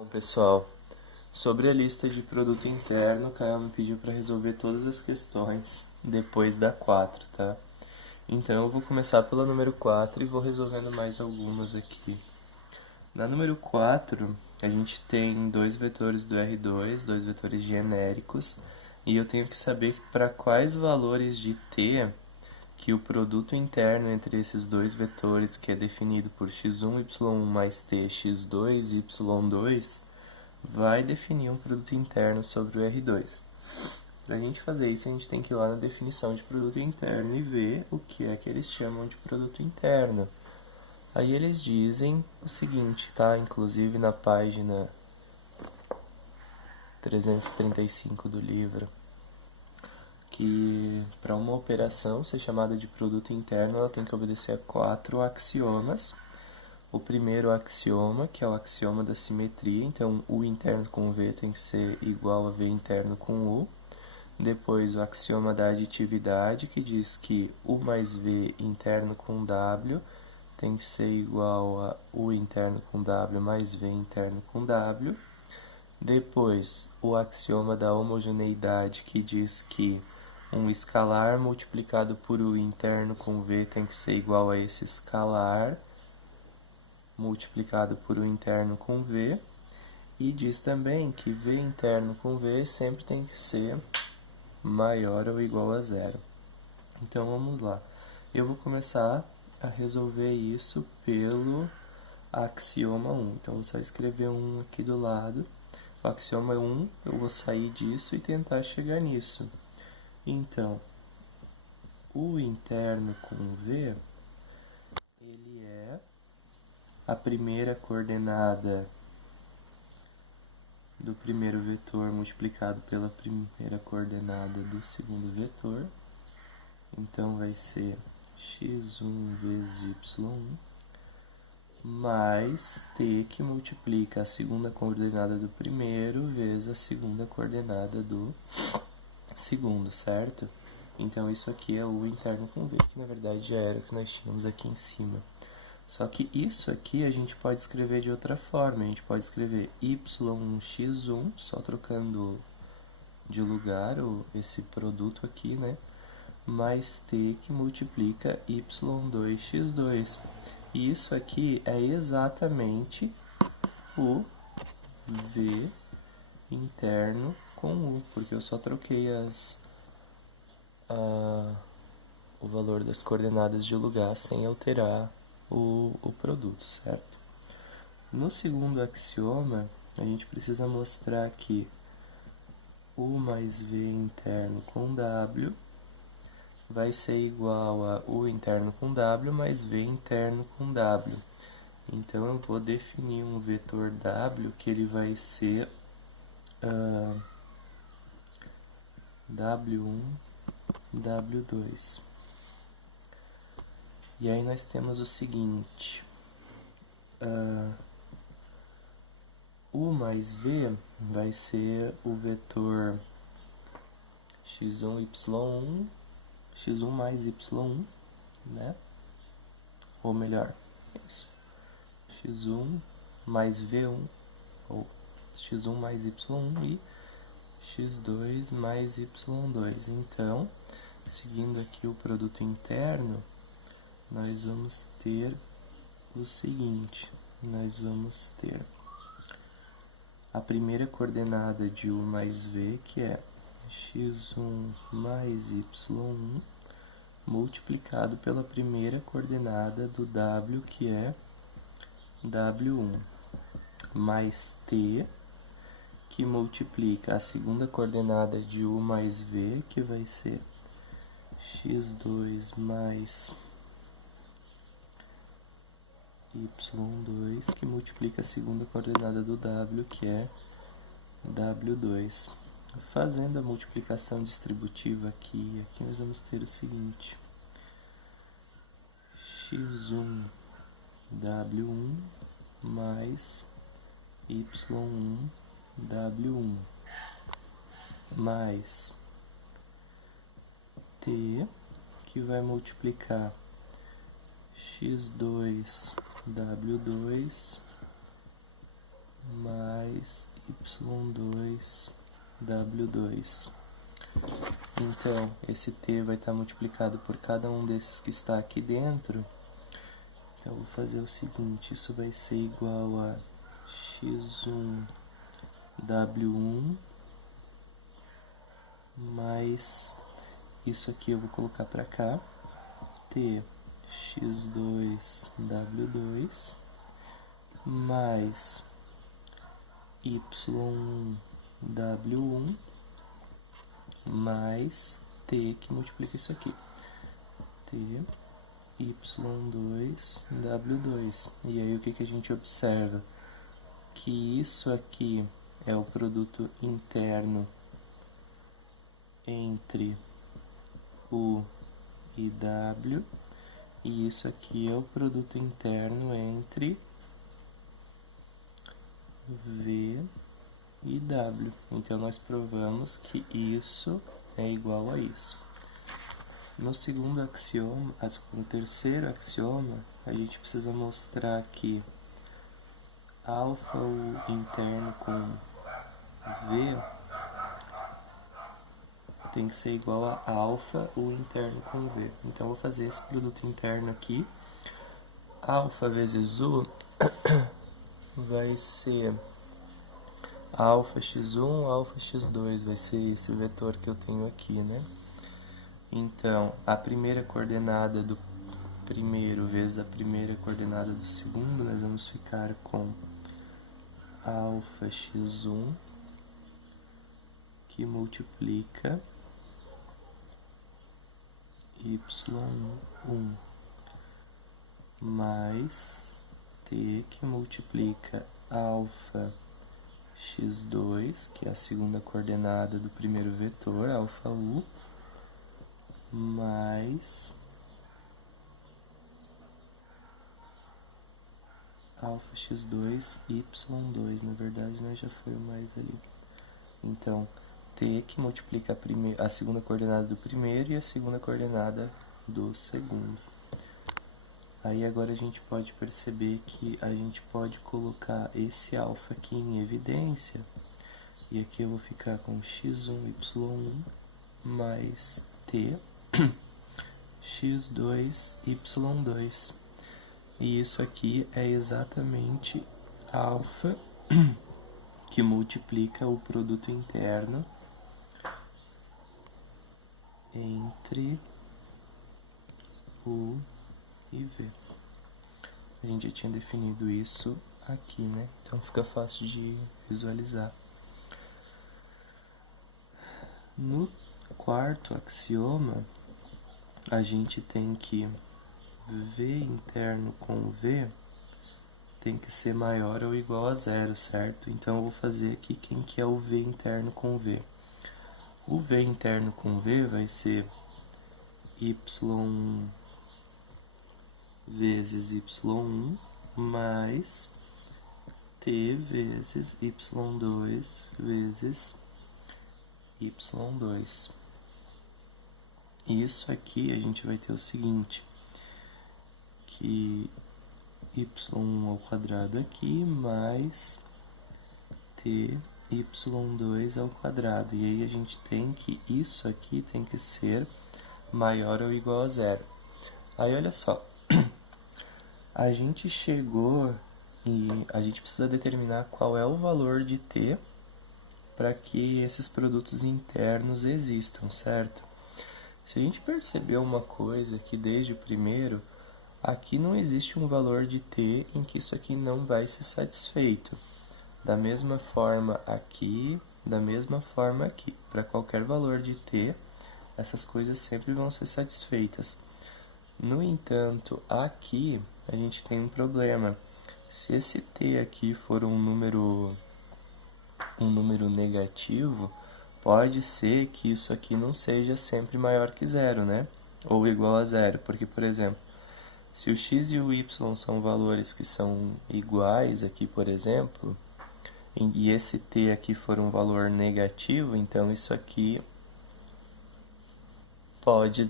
Bom, pessoal, sobre a lista de produto interno, o Caio me pediu para resolver todas as questões depois da 4, tá? Então eu vou começar pela número 4 e vou resolvendo mais algumas aqui. Na número 4, a gente tem dois vetores do R2, dois vetores genéricos, e eu tenho que saber para quais valores de t que o produto interno entre esses dois vetores, que é definido por x1, y1 mais t, x2, y2, vai definir um produto interno sobre o R2. Para a gente fazer isso, a gente tem que ir lá na definição de produto interno e ver o que é que eles chamam de produto interno. Aí eles dizem o seguinte, tá? Inclusive na página 335 do livro, que para uma operação ser chamada de produto interno, ela tem que obedecer a 4 axiomas. O primeiro axioma, que é o axioma da simetria, então U interno com V tem que ser igual a V interno com U. Depois o axioma da aditividade, que diz que U mais V interno com W tem que ser igual a U interno com W mais V interno com W. Depois o axioma da homogeneidade, que diz que um escalar multiplicado por U interno com V tem que ser igual a esse escalar multiplicado por U interno com V, e diz também que V interno com V sempre tem que ser maior ou igual a zero. Então vamos lá. Eu vou começar a resolver isso pelo axioma 1. Então vou só escrever um aqui do lado. O axioma 1, eu vou sair disso e tentar chegar nisso. Então, U interno com V, ele é a primeira coordenada do primeiro vetor multiplicado pela primeira coordenada do segundo vetor. Então vai ser x1 vezes y1 mais t, que multiplica a segunda coordenada do primeiro vezes a segunda coordenada do segundo, certo? Então isso aqui é o interno com v, que na verdade já era o que nós tínhamos aqui em cima. Só que isso aqui a gente pode escrever de outra forma. A gente pode escrever y1x1, só trocando de lugar esse produto aqui, né? Mais t, que multiplica y2x2. E isso aqui é exatamente o v interno com u, porque eu só troquei o valor das coordenadas de lugar sem alterar o produto, certo? No segundo axioma, a gente precisa mostrar que U mais V interno com W vai ser igual a U interno com W mais V interno com W. Então eu vou definir um vetor W que ele vai ser W1, W2. E aí nós temos o seguinte, U mais V vai ser o vetor x1, y1, x1 mais y1, né? Ou melhor, isso, x1 mais v1, ou x1 mais y1 e x2 mais y2. Então, seguindo aqui o produto interno, nós vamos ter o seguinte, nós vamos ter a primeira coordenada de U mais V, que é x1 mais y1, multiplicado pela primeira coordenada do W, que é W1, mais t, que multiplica a segunda coordenada de U mais V, que vai ser x2 mais y2, que multiplica a segunda coordenada do W, que é W2. Fazendo a multiplicação distributiva aqui nós vamos ter o seguinte, x1 W1 mais y1 W1 mais t, que vai multiplicar x2 W2 mais y2, w2. Então, esse t vai estar multiplicado por cada um desses que está aqui dentro. Então, eu vou fazer o seguinte, isso vai ser igual a x1, w1, mais isso aqui eu vou colocar para cá, t x2, w2, mais y1, w1, mais t que multiplica isso aqui, t y2, w2. E aí o que a gente observa? Que isso aqui é o produto interno entre u e w, e isso aqui é o produto interno entre v e w. Então, nós provamos que isso é igual a isso. No segundo axioma, no terceiro axioma, a gente precisa mostrar que alfa u interno com v tem que ser igual a alfa u interno com v. Então, eu vou fazer esse produto interno aqui. Alfa vezes u vai ser alfa x1, alfa x2, vai ser esse o vetor que eu tenho aqui, né? Então, a primeira coordenada do primeiro vezes a primeira coordenada do segundo, nós vamos ficar com alfa x1, que multiplica y1, mais t, que multiplica alfa x2, que é a segunda coordenada do primeiro vetor, alfa u, mais alfa x2, y2. Na verdade, nós já foi o mais ali. Então, t que multiplica a segunda coordenada do primeiro e a segunda coordenada do segundo. Aí agora a gente pode perceber que a gente pode colocar esse alfa aqui em evidência. E aqui eu vou ficar com x1, y1 mais t x2, y2. E isso aqui é exatamente alfa que multiplica o produto interno entre u e v. A gente já tinha definido isso aqui, né? Então fica fácil de visualizar. No quarto axioma, a gente tem que v interno com v tem que ser maior ou igual a zero, certo? Então eu vou fazer aqui quem que é o v interno com v. O v interno com v vai ser y vezes y1 mais t vezes y2 vezes y2. Isso aqui a gente vai ter o seguinte, que y1 ao quadrado aqui mais t y2 ao quadrado. E aí a gente tem que isso aqui tem que ser maior ou igual a zero. Aí olha só, a gente chegou e a gente precisa determinar qual é o valor de t para que esses produtos internos existam, certo? Se a gente perceber uma coisa que desde o primeiro, aqui não existe um valor de t em que isso aqui não vai ser satisfeito. Da mesma forma aqui, da mesma forma aqui. Para qualquer valor de t, essas coisas sempre vão ser satisfeitas. No entanto, aqui a gente tem um problema. Se esse t aqui for um número negativo, pode ser que isso aqui não seja sempre maior que zero, né? Ou igual a zero, porque, por exemplo, se o x e o y são valores que são iguais aqui, por exemplo, e esse t aqui for um valor negativo, então isso aqui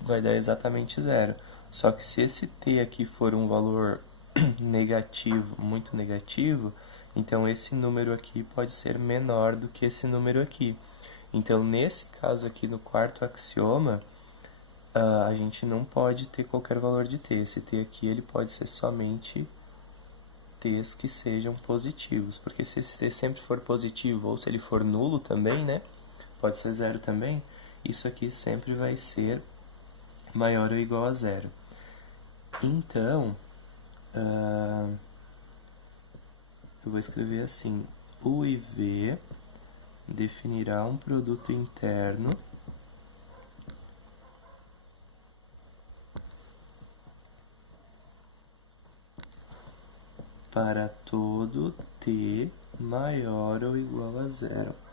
vai dar exatamente zero. Só que se esse t aqui for um valor negativo, muito negativo, Então, esse número aqui pode ser menor do que esse número aqui. Então, nesse caso aqui, no quarto axioma, a gente não pode ter qualquer valor de t. Esse t aqui ele pode ser somente t's que sejam positivos. Porque se esse t sempre for positivo, ou se ele for nulo também, né? Pode ser zero também. Isso aqui sempre vai ser maior ou igual a zero. Então, eu vou escrever assim: U e V definirá um produto interno para todo t maior ou igual a zero.